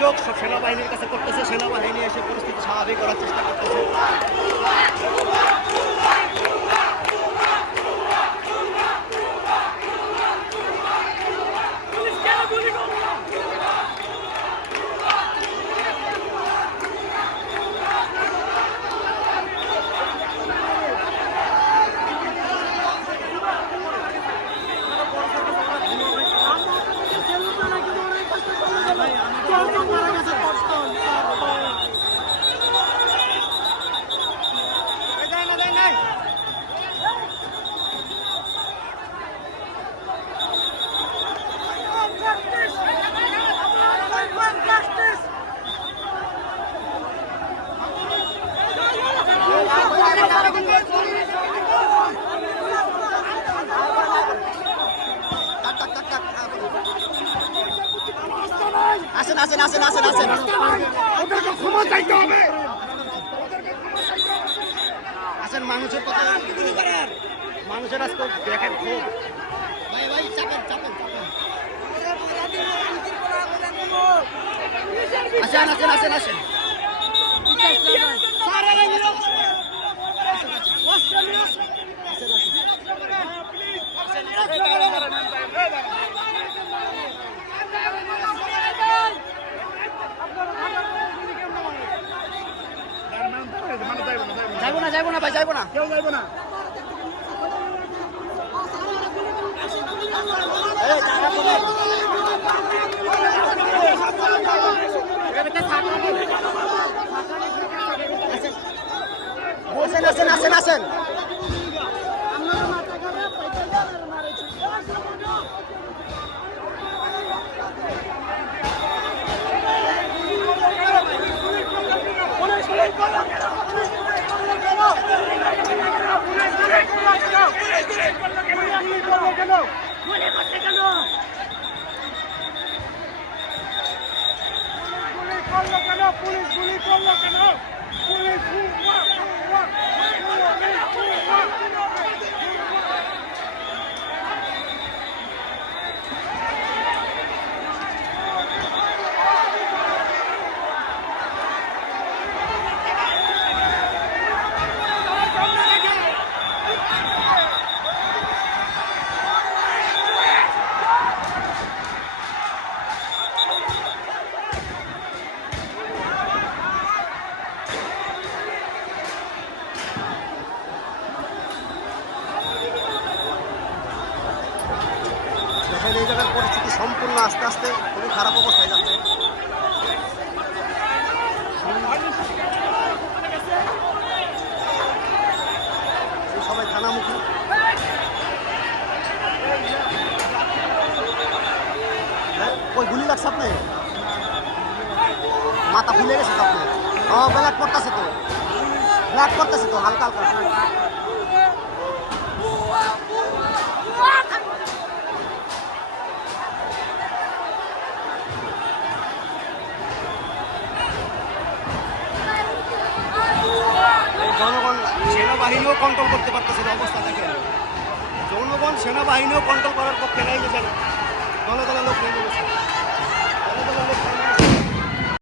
অভিযোগ সেনাবাহিনীর কাছে করতেছে সেনাবাহিনী এসে পরিস্থিতি স্বাভাবিক করার চেষ্টা করতেছে। আসেন আসেন আসেন আসেন। আসেন ওদেরকে ক্ষমা চাইতে হবে। আসেন মানুষের কথা গুলি করার মানুষের আজকে দেখেন খুব। ভাই ভাই চাপেন চাপেন চাপেন। আসেন আসেন আসেন আসেন যাইবো না যাইবো না। কেউ যাইবো না। আসেন আসেন আসেন। আসেন পুলিশ গুলি করলো কেন পুলিশ এই জায়গার পরিস্থিতি সম্পূর্ণ আস্তে আস্তে খুবই খারাপ অবস্থায় যাচ্ছে। সবাই থানামুখী। হ্যাঁ, ওই গুলি লাগছে আপনি মাথা ফুলে গেছে তো আপনি ও ব্ল্যাক করতেছে তো। ব্ল্যাক করতেছে তো হালকা হালকা। সেনাবাহিনীও কন্ট্রোল করতে পারতেছে না অবস্থা থাকে জনগণ সেনাবাহিনীও কন্ট্রোল করার পক্ষে নেই গেছে দলে দলে লোক নেই